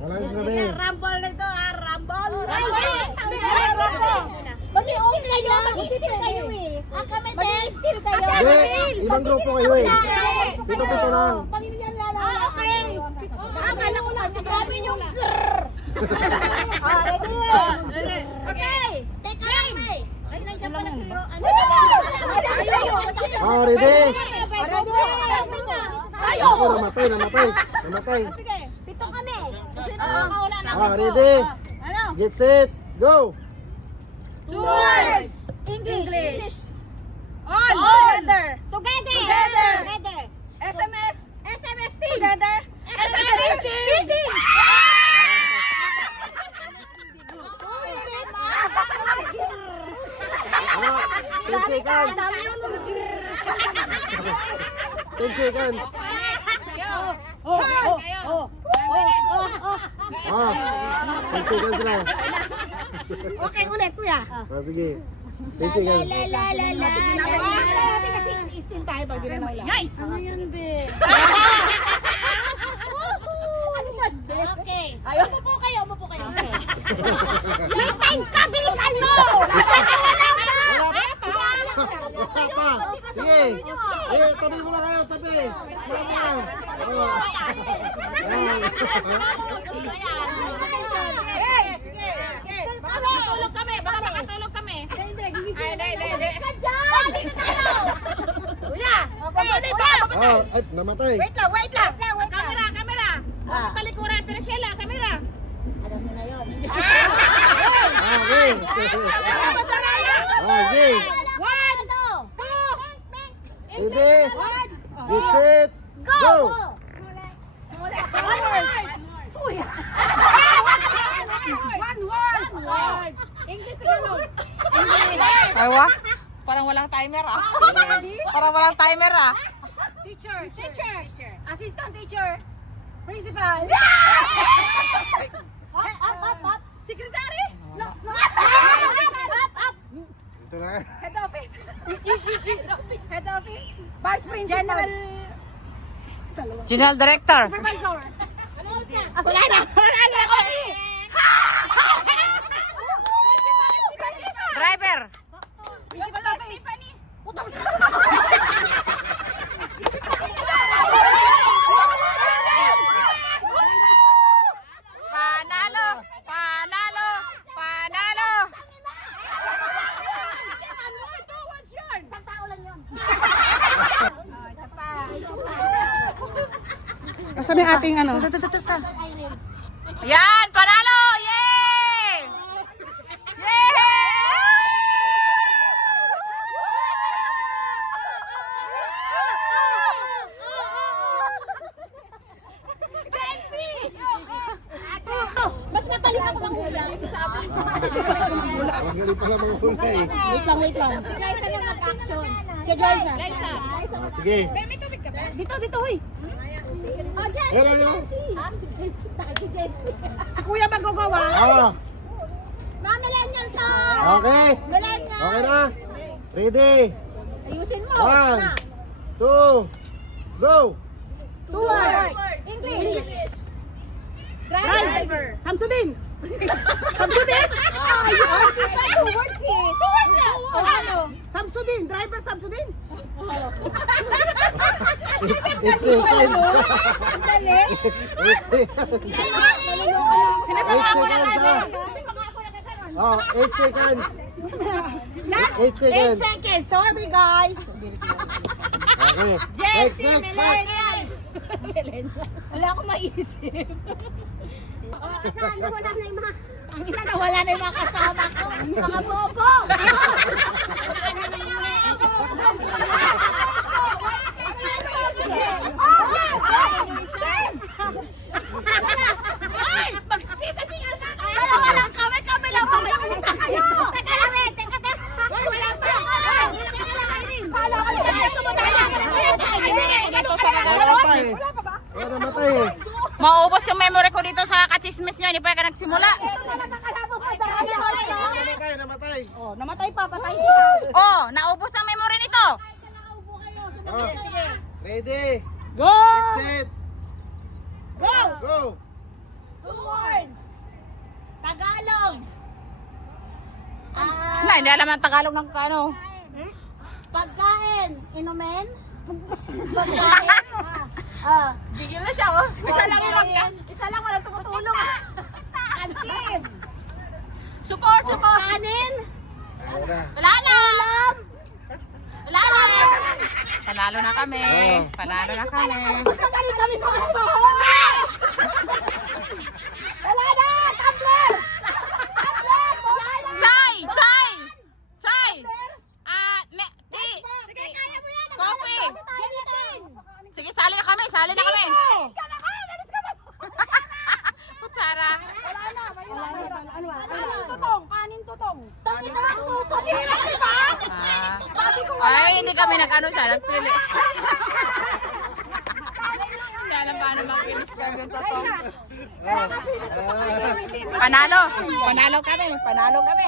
Walang sabi. Rumble na ito, Rumble. Mag-i-steal kayo. Mag-i-steal kayo eh. Kami mag-i-steal kayo. Hindi, ibang grupo kayo eh. Pito-pito lang. Okay. Akala ko lang sa gawin yung grrrr. Ready? Okay. Teka lang, May. Ay, nandiyan pala si Ro. Ready? Tayo. Ako, namatay. Sige, pito kami. Sino makauna na? Ready? Get set, go! Tours. English. On. Together. SMS. SMS team. Together. SMS team. Ano? 10 seconds. 10 seconds. 10 seconds lang. Okay, ulit kuya. Sige. 10 seconds. Steal tayo pag ginawa lang. Ano yun, be? Ano ba, be? Okay. Umupo kayo. Okay. May time ka! Bilisan mo! Wala pa. Sige. Tabi mo na kayo, tabi. Baka makatulog kami. Hindi. Ay, namatay. Wait lang. Camera. Talikuran, Tereshela, camera. Alam mo na yun. Okay. Okay. 1, 2, Ready? Get set, go! One word. English Tagalog. Ewa? Parang walang timer Parang walang timer Teacher. Assistant teacher. Principal. Up. Secretary. No. Up. Ito na. Head office. Head office. Vice principal. General Director. Supervisor. Wala na. Driver. Principal office. Panalo. Isang tao lang yun. Asan yung ating ano? Yan, panalo! Yay! Mas mataling ako ng hula. Ang galing pala mga hulsa eh. Wait lang. Si Joyce na mag-action. Si Joyce. Sige. Dito, hoy. Oh, Joyce. Ano? Si Joyce. Si Kuya magagawa. Mga millennial to. Okay. Millennial. Okay na. Ready? Ayusin mo. 1, 2, go! 2 words. English. Driver. Samsudin. Samsudin? Ayun. 2 words eh. 2 words na. Ano? Samsudin. Driver Samsudin. 8 seconds. Ang dali. 8 seconds. 8 seconds. 8 seconds. 8 8 seconds. seconds. Sorry guys. Okay. Next. Wala akong maisip. Kasama wala na yung mga... Ang ina na wala na yung mga kasama ko. Mga bobo! Magsisita din yan na! Dalawa lang kami lang kami! Teka lang eh! Teka! Wala pa! Teka lang, Irene! Wala pa! Wala namatay eh. Maubos yung memory ko dito sa kachismis nyo. Hindi pa ka nagsimula. Namatay. Oh, namatay pa, patay siya. Oh, naubos ang memory nito. Ready? Go! Get set. Go! Go. hindi alam ang Tagalog ng ano. Pagkain. Inumin. Pagkain. Ah. Bigyan na siya, oh. Isa lang walang tumutulong. Kantin. Support. Kanin. Wala na. Wala na. Ulam. Wala na. Panalo na kami. Panalo na kami. Gusto kami sa kanto. Wala na. Tumbler. Tumbler. Wala na. Chay! Tea! Sige, kaya mo yan. Coffee. Genitin. Sige, sali na kami. Kutsara. Wala na. Kanin tutong. Kanin tutong. Kanin tutong. Hirap, diba? Ay, hindi kami nag-ano siya. Nagpili. Hindi alam paano mag-finish kami yung totoo. Panalo kami.